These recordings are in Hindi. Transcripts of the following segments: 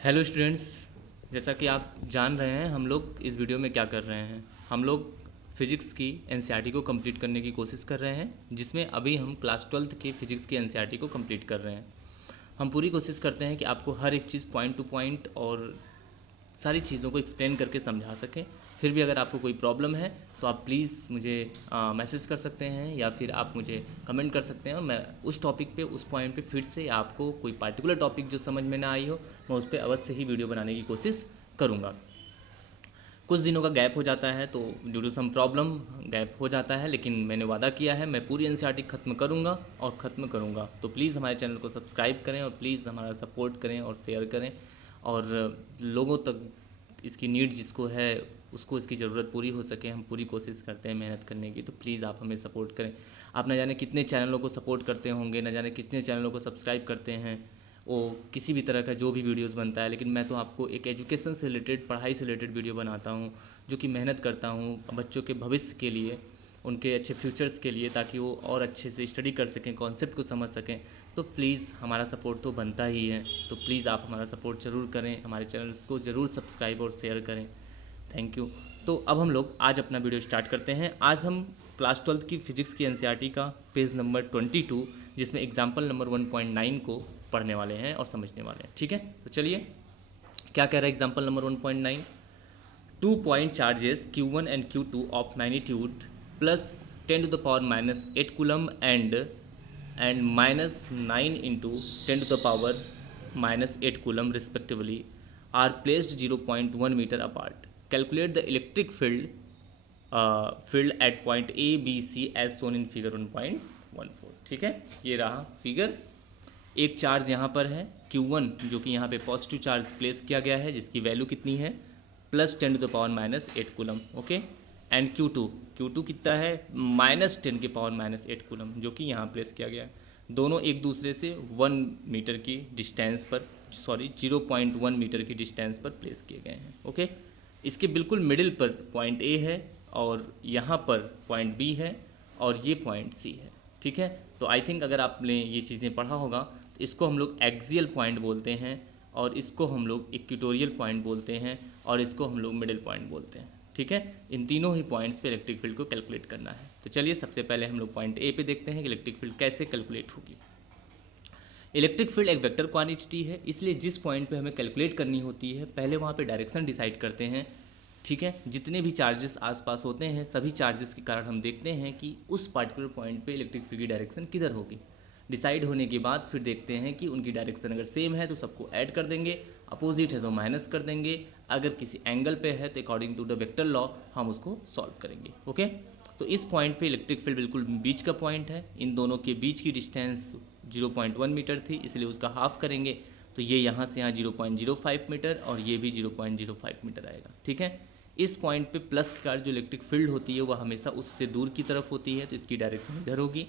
हेलो स्टूडेंट्स, जैसा कि आप जान रहे हैं हम लोग इस वीडियो में क्या कर रहे हैं। हम लोग फिजिक्स की एनसीईआरटी को कंप्लीट करने की कोशिश कर रहे हैं, जिसमें अभी हम क्लास 12th की फिजिक्स की एनसीईआरटी को कंप्लीट कर रहे हैं। हम पूरी कोशिश करते हैं कि आपको हर एक चीज़ पॉइंट टू पॉइंट और सारी चीज़ों को एक्सप्लेन करके समझा सकें। फिर भी अगर आपको कोई प्रॉब्लम है तो आप प्लीज़ मुझे मैसेज कर सकते हैं या फिर आप मुझे कमेंट कर सकते हैं, और मैं उस टॉपिक पे उस पॉइंट पे फिर से आपको कोई पार्टिकुलर टॉपिक जो समझ में ना आई हो मैं उस पर अवश्य ही वीडियो बनाने की कोशिश करूँगा। कुछ दिनों का गैप हो जाता है तो due to some problem gap हो जाता है, लेकिन मैंने वादा किया है मैं पूरी एनसीईआरटी ख़त्म करूँगा और ख़त्म करूँगा। तो प्लीज़ हमारे चैनल को सब्सक्राइब करें और प्लीज़ हमारा सपोर्ट करें और शेयर करें, और लोगों तक इसकी नीड जिसको है उसको इसकी ज़रूरत पूरी हो सके। हम पूरी कोशिश करते हैं मेहनत करने की, तो प्लीज़ आप हमें सपोर्ट करें। आप न जाने कितने चैनलों को सपोर्ट करते होंगे, न जाने कितने चैनलों को सब्सक्राइब करते हैं, वो किसी भी तरह का जो भी वीडियोस बनता है, लेकिन मैं तो आपको एक एजुकेशन से रिलेटेड, पढ़ाई से रिलेटेड वीडियो बनाता हूँ, जो कि मेहनत करता हूँ बच्चों के भविष्य के लिए, उनके अच्छे फ्यूचर्स के लिए, ताकि वो और अच्छे से स्टडी कर सकें, कॉन्सेप्ट को समझ सकें। तो प्लीज़ हमारा सपोर्ट तो बनता ही है, तो प्लीज़ आप हमारा सपोर्ट ज़रूर करें, हमारे चैनल्स को ज़रूर सब्सक्राइब और शेयर करें। Thank you. तो अब हम लोग आज अपना वीडियो स्टार्ट करते हैं। आज हम क्लास 12th की फिजिक्स की एनसीईआरटी का पेज नंबर 22, जिसमें एग्जाम्पल नंबर 1.9 को पढ़ने वाले हैं और समझने वाले हैं। ठीक है, तो चलिए क्या कह रहा है example number 1.9। 2 point charges Q1 and Q2 of magnitude plus 10 to the power minus 8 coulomb and minus 9 into 10 to the power minus 8 coulomb respectively are placed 0.1 meter apart. Calculate the electric field at point A, B, C as shown in figure 1.14. ठीक है, ये रहा फिगर। एक चार्ज यहाँ पर है Q1, जो कि यहाँ पे पॉजिटिव चार्ज प्लेस किया गया है, जिसकी वैल्यू कितनी है plus 10 to the power minus 8 coulomb. Okay, and Q2 कितना है माइनस 10 के पावर माइनस 8 कूलम, जो कि यहाँ प्लेस किया गया है। दोनों एक दूसरे से 1 मीटर की डिस्टेंस पर, 0.1 मीटर की डिस्टेंस पर प्लेस किए गए हैं। ओके, इसके बिल्कुल मिडिल पर पॉइंट ए है और यहाँ पर पॉइंट बी है और ये पॉइंट सी है। ठीक है, तो आई थिंक अगर आपने ये चीज़ें पढ़ा होगा तो इसको हम लोग एक्सियल पॉइंट बोलते हैं, और इसको हम लोग इक्वेटोरियल पॉइंट बोलते हैं, और इसको हम लोग मिडिल पॉइंट बोलते हैं। ठीक है, इन तीनों ही पॉइंट्स पे इलेक्ट्रिक फील्ड को कैलकुलेट करना है। तो चलिए सबसे पहले हम लोग पॉइंट ए पे देखते हैं कि इलेक्ट्रिक फील्ड कैसे कैलकुलेट होगी। इलेक्ट्रिक फील्ड एक वेक्टर क्वांटिटी है, इसलिए जिस पॉइंट पे हमें कैलकुलेट करनी होती है पहले वहाँ पे डायरेक्शन डिसाइड करते हैं। ठीक है, जितने भी चार्जेस आसपास होते हैं सभी चार्जेस के कारण हम देखते हैं कि उस पार्टिकुलर पॉइंट पे इलेक्ट्रिक फील्ड की डायरेक्शन किधर होगी। डिसाइड होने के बाद फिर देखते हैं कि उनकी डायरेक्शन अगर सेम है तो सबको ऐड कर देंगे, अपोजिट है तो माइनस कर देंगे, अगर किसी एंगल पे है तो according to the vector law हम उसको सॉल्व करेंगे। ओके, तो इस पॉइंट पे इलेक्ट्रिक फील्ड बिल्कुल बीच का पॉइंट है, इन दोनों के बीच की डिस्टेंस 0.1 मीटर थी, इसलिए उसका हाफ करेंगे तो ये यहाँ से यहाँ 0.05 मीटर और ये भी 0.05 मीटर आएगा। ठीक है, इस पॉइंट पे प्लस की कार जो इलेक्ट्रिक फील्ड होती है वह हमेशा उससे दूर की तरफ होती है, तो इसकी डायरेक्शन इधर होगी,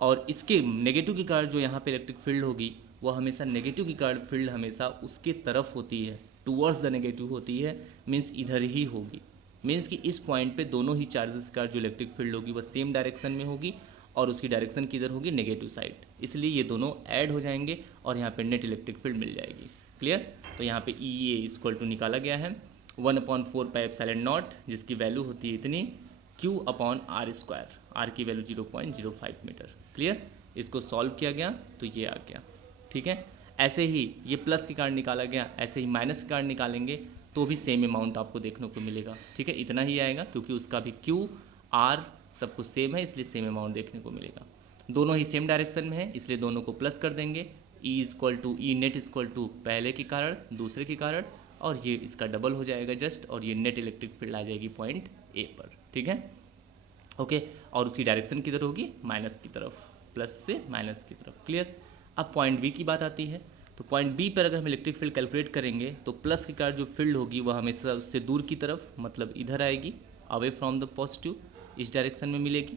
और इसके नेगेटिव की कार जो यहाँ पे इलेक्ट्रिक फील्ड होगी वह हमेशा नेगेटिव की कार फील्ड हमेशा उसके तरफ होती है, टूवर्ड्स द नेगेटिव होती है, मीन्स इधर ही होगी। मीन्स कि इस पॉइंट पे दोनों ही चार्जेस का जो इलेक्ट्रिक फील्ड होगी वह सेम डायरेक्शन में होगी, और उसकी डायरेक्शन किधर होगी नेगेटिव साइड, इसलिए ये दोनों ऐड हो जाएंगे और यहाँ पे नेट इलेक्ट्रिक फील्ड मिल जाएगी। क्लियर, तो यहाँ पे ई ए इक्वल टू निकाला गया है 1/4πε0, जिसकी वैल्यू होती है इतनी Q/r², आर की वैल्यू 0.05 मीटर। क्लियर, इसको सॉल्व किया गया तो ये आ गया। ठीक है, ऐसे ही ये प्लस के कारण निकाला गया, ऐसे ही माइनस के कारण निकालेंगे तो भी सेम अमाउंट आपको देखने को मिलेगा। ठीक है, इतना ही आएगा क्योंकि उसका भी QR सब कुछ सेम है, इसलिए सेम अमाउंट देखने को मिलेगा। दोनों ही सेम डायरेक्शन में है इसलिए दोनों को प्लस कर देंगे। E नेट इक्वल टू पहले के कारण दूसरे के कारण, और ये इसका डबल हो जाएगा जस्ट, और ये नेट इलेक्ट्रिक फील्ड आ जाएगी पॉइंट ए पर। ठीक है, ओके, और उसकी डायरेक्शन किधर होगी माइनस की तरफ, प्लस से माइनस की तरफ। क्लियर, अब पॉइंट बी की बात आती है, तो पॉइंट बी पर अगर हम इलेक्ट्रिक फील्ड कैलकुलेट करेंगे तो प्लस की कार जो फील्ड होगी वह हमेशा उससे दूर की तरफ, मतलब इधर आएगी, अवे फ्रॉम द पॉजिटिव, इस डायरेक्शन में मिलेगी।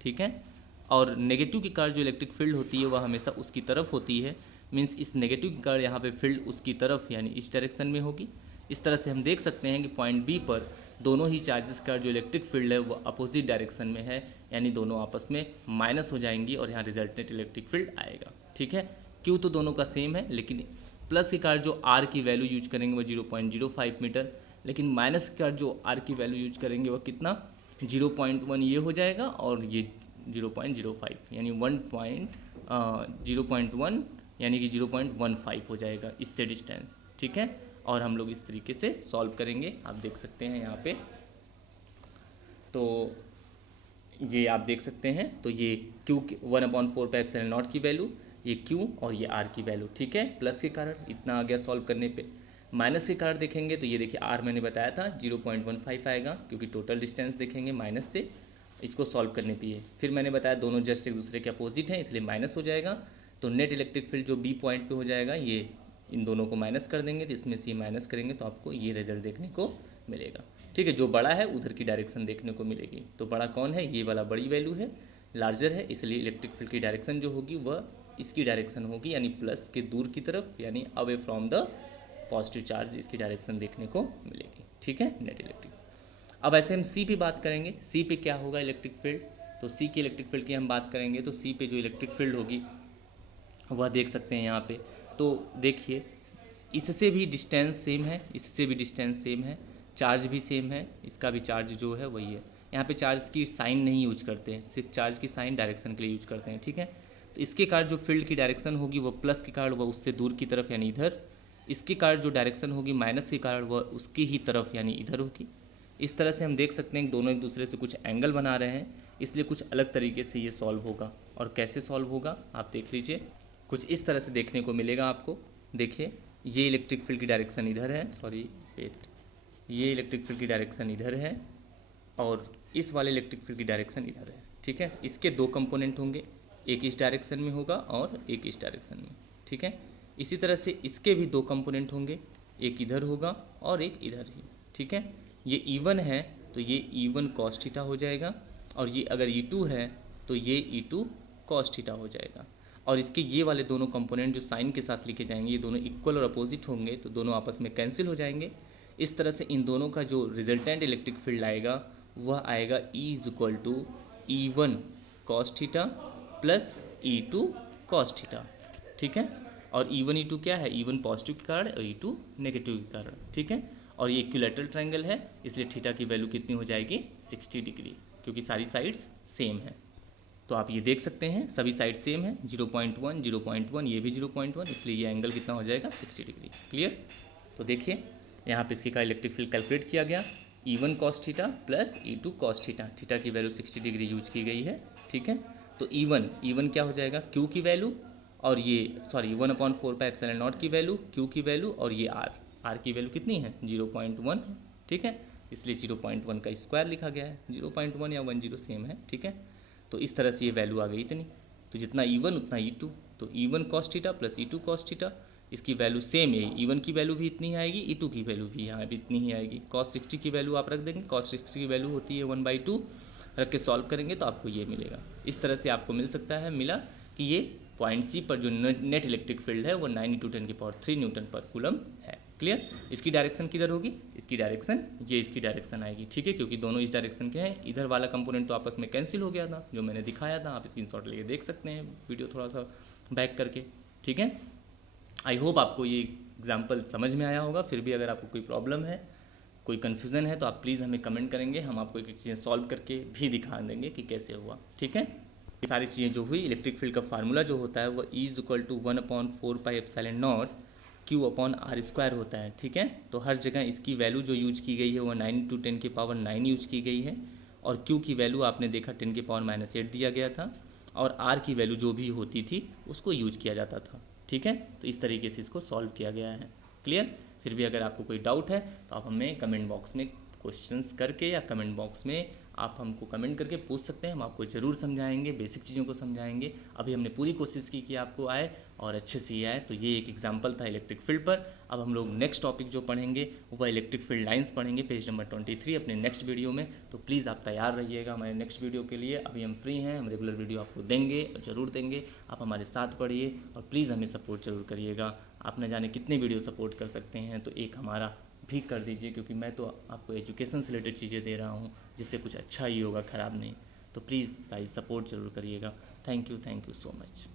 ठीक है, और नेगेटिव की कार जो इलेक्ट्रिक फील्ड होती है वह हमेशा उसकी तरफ होती है, मीन्स इस नेगेटिव की कार यहाँ पे फील्ड उसकी तरफ यानी इस डायरेक्शन में होगी। इस तरह से हम देख सकते हैं कि पॉइंट बी पर दोनों ही चार्जेस का जो इलेक्ट्रिक फील्ड है वो अपोजिट डायरेक्शन में है, यानी दोनों आपस में माइनस हो जाएंगी और यहाँ रिजल्टेंट इलेक्ट्रिक फील्ड आएगा। ठीक है, क्यू तो दोनों का सेम है, लेकिन प्लस के कारण जो आर की वैल्यू यूज करेंगे वो 0.05 मीटर, लेकिन माइनस के कारण जो आर की वैल्यू यूज करेंगे वो कितना 0.1 ये हो जाएगा, और ये 0.05 यानी 0.1 यानी कि 0.15 हो जाएगा इससे डिस्टेंस, ठीक है। और हम लोग इस तरीके से सॉल्व करेंगे, आप देख सकते हैं यहाँ पे। तो ये आप देख सकते हैं, तो ये Q 1/4πε0 की वैल्यू, ये Q और ये R की वैल्यू, ठीक है। प्लस के कारण इतना आ गया सॉल्व करने पे। माइनस के कारण देखेंगे तो ये देखिए R मैंने बताया था 0.15 आएगा, क्योंकि टोटल डिस्टेंस देखेंगे माइनस से इसको सॉल्व करने पे है। फिर मैंने बताया दोनों जस्ट एक दूसरे के अपोजिट हैं, इसलिए माइनस हो जाएगा। तो नेट इलेक्ट्रिक फील्ड जो B पॉइंट पे हो जाएगा, ये इन दोनों को माइनस कर देंगे, तो इसमें से माइनस करेंगे तो आपको ये रिजल्ट देखने को मिलेगा, ठीक है। जो बड़ा है उधर की डायरेक्शन देखने को मिलेगी। तो बड़ा कौन है, ये वाला बड़ी वैल्यू है, लार्जर है, इसलिए इलेक्ट्रिक फील्ड की डायरेक्शन जो होगी वह इसकी डायरेक्शन होगी, यानी प्लस के दूर की तरफ, यानी away from the positive charge इसकी डायरेक्शन देखने को मिलेगी, ठीक है, नेट इलेक्ट्रिक। अब ऐसे हम सी पे बात करेंगे, सी पे क्या होगा इलेक्ट्रिक फील्ड। तो सी की इलेक्ट्रिक फील्ड की हम बात करेंगे, तो सी पे जो इलेक्ट्रिक फील्ड होगी वह देख सकते हैं यहाँ पे। तो देखिए इससे भी डिस्टेंस सेम है, इससे भी डिस्टेंस सेम है, चार्ज भी सेम है, इसका भी चार्ज जो है वही है। यहाँ पे चार्ज की साइन नहीं यूज करते हैं, सिर्फ चार्ज की साइन डायरेक्शन के लिए यूज करते हैं, ठीक है। तो इसके कारण जो फील्ड की डायरेक्शन होगी वो प्लस के कारण वह उससे दूर की तरफ यानी इधर, इसके कारण जो डायरेक्शन होगी माइनस के कारण वह उसकी ही तरफ यानी इधर होगी। इस तरह से हम देख सकते हैं कि दोनों एक दूसरे से कुछ एंगल बना रहे हैं, इसलिए कुछ अलग तरीके से ये सॉल्व होगा। और कैसे सॉल्व होगा आप देख लीजिए, कुछ इस तरह से देखने को मिलेगा आपको। देखिए ये इलेक्ट्रिक फील्ड की डायरेक्शन इधर है, ये इलेक्ट्रिक फील्ड की डायरेक्शन इधर है, और इस वाले इलेक्ट्रिक फील्ड की डायरेक्शन इधर है, ठीक है। इसके दो कंपोनेंट होंगे, एक इस डायरेक्शन में होगा और एक इस डायरेक्शन में, ठीक है। इसी तरह से इसके भी दो कंपोनेंट होंगे, एक इधर होगा और एक इधर ही, ठीक है। ये E1 है तो ये E1 cos थीटा हो जाएगा, और ये अगर E2 है तो ये E2 cos थीटा हो जाएगा। और इसके ये वाले दोनों कंपोनेंट जो साइन के साथ लिखे जाएंगे, ये दोनों इक्वल और अपोजिट होंगे, तो दोनों आपस में कैंसिल हो जाएंगे। इस तरह से इन दोनों का जो रिजल्टेंट इलेक्ट्रिक फील्ड आएगा वह आएगा E=E1 cos theta plus E2 cos theta, ठीक है। और E1 E2 क्या है, E1 पॉजिटिव के कारण और E2 नेगेटिव के कारण, ठीक है। और ये इक्विलैटरल ट्रायंगल है, इसलिए थीटा की वैल्यू कितनी हो जाएगी 60 डिग्री, क्योंकि सारी साइड्स सेम है। तो आप ये देख सकते हैं सभी साइड सेम है, 0.1 0.1 ये भी 0.1, इसलिए ये एंगल कितना हो जाएगा 60 डिग्री। क्लियर। तो देखिए यहाँ पे इसकी का इलेक्ट्रिक फील्ड कैलकुलेट किया गया, E1 cos theta plus E2 cos theta, theta की वैल्यू 60 डिग्री यूज की गई है, ठीक है। तो E1 क्या हो जाएगा Q की वैल्यू, और ये 1/4πε0 की वैल्यू, Q की वैल्यू, और ये R की वैल्यू कितनी है 0.1, ठीक है। इसलिए 0.1 का स्क्वायर लिखा गया है, 0.1 या 10 सेम है, ठीक है। तो इस तरह से ये वैल्यू आ गई इतनी, तो जितना E1 उतना E2, तो E1 cos theta plus E2 cos theta, इसकी वैल्यू सेम है, E1 की वैल्यू भी इतनी ही आएगी, E2 की वैल्यू भी यहाँ भी इतनी ही आएगी। cos 60 की वैल्यू आप रख देंगे, cos 60 की वैल्यू होती है 1/2, रख के सॉल्व करेंगे तो आपको ये मिलेगा। इस तरह से आपको मिल सकता है, मिला कि ये पॉइंट सी पर जो नेट इलेक्ट्रिक फील्ड है वो 9×10⁻³ न्यूटन पर कूलम है। क्लियर। इसकी डायरेक्शन किधर होगी, इसकी डायरेक्शन ये इसकी डायरेक्शन आएगी, ठीक है, क्योंकि दोनों इस डायरेक्शन के हैं। इधर वाला कंपोनेंट तो आपस में कैंसिल हो गया था जो मैंने दिखाया था, आप स्क्रीनशॉट लेके देख सकते हैं वीडियो थोड़ा सा बैक करके, ठीक है। आई होप आपको ये एग्जाम्पल समझ में आया होगा। फिर भी अगर आपको कोई प्रॉब्लम है, कोई कन्फ्यूज़न है, तो आप प्लीज़ हमें कमेंट करेंगे, हम आपको एक एक चीज़ें सॉल्व करके भी दिखा देंगे कि कैसे हुआ, ठीक है। ये सारी चीज़ें जो हुई, इलेक्ट्रिक फील्ड का फार्मूला जो होता है वो E=1/4πε0 Q/r² होता है, ठीक है। तो हर जगह इसकी वैल्यू जो यूज की गई है वो 9×10⁻9 यूज की गई है, और Q की वैल्यू आपने देखा 10⁻⁸ दिया गया था, और R की वैल्यू जो भी होती थी उसको यूज किया जाता था, ठीक है। तो इस तरीके से इसको सॉल्व किया गया है। क्लियर। फिर भी अगर आपको कोई डाउट है तो आप हमें कमेंट बॉक्स में क्वेश्चंस करके या कमेंट बॉक्स में आप हमको कमेंट करके पूछ सकते हैं, हम आपको ज़रूर समझाएंगे, बेसिक चीज़ों को समझाएंगे। अभी हमने पूरी कोशिश की कि आपको आए और अच्छे से आए। तो ये एक एग्जांपल था इलेक्ट्रिक फील्ड पर। अब हम लोग नेक्स्ट टॉपिक जो पढ़ेंगे वह इलेक्ट्रिक फील्ड लाइंस पढ़ेंगे, पेज नंबर 23 अपने नेक्स्ट वीडियो में। तो प्लीज़ आप तैयार रहिएगा हमारे नेक्स्ट वीडियो के लिए। अभी हम फ्री हैं, हम रेगुलर वीडियो आपको देंगे, ज़रूर देंगे। आप हमारे साथ पढ़िए और प्लीज़ हमें सपोर्ट ज़रूर करिएगा। आप न जाने कितने वीडियो सपोर्ट कर सकते हैं, तो एक हमारा भी कर दीजिए, क्योंकि मैं तो आपको एजुकेशन से रिलेटेड चीज़ें दे रहा हूँ, जिससे कुछ अच्छा ही होगा, ख़राब नहीं। तो प्लीज़ गाइस सपोर्ट ज़रूर करिएगा। Thank you so much.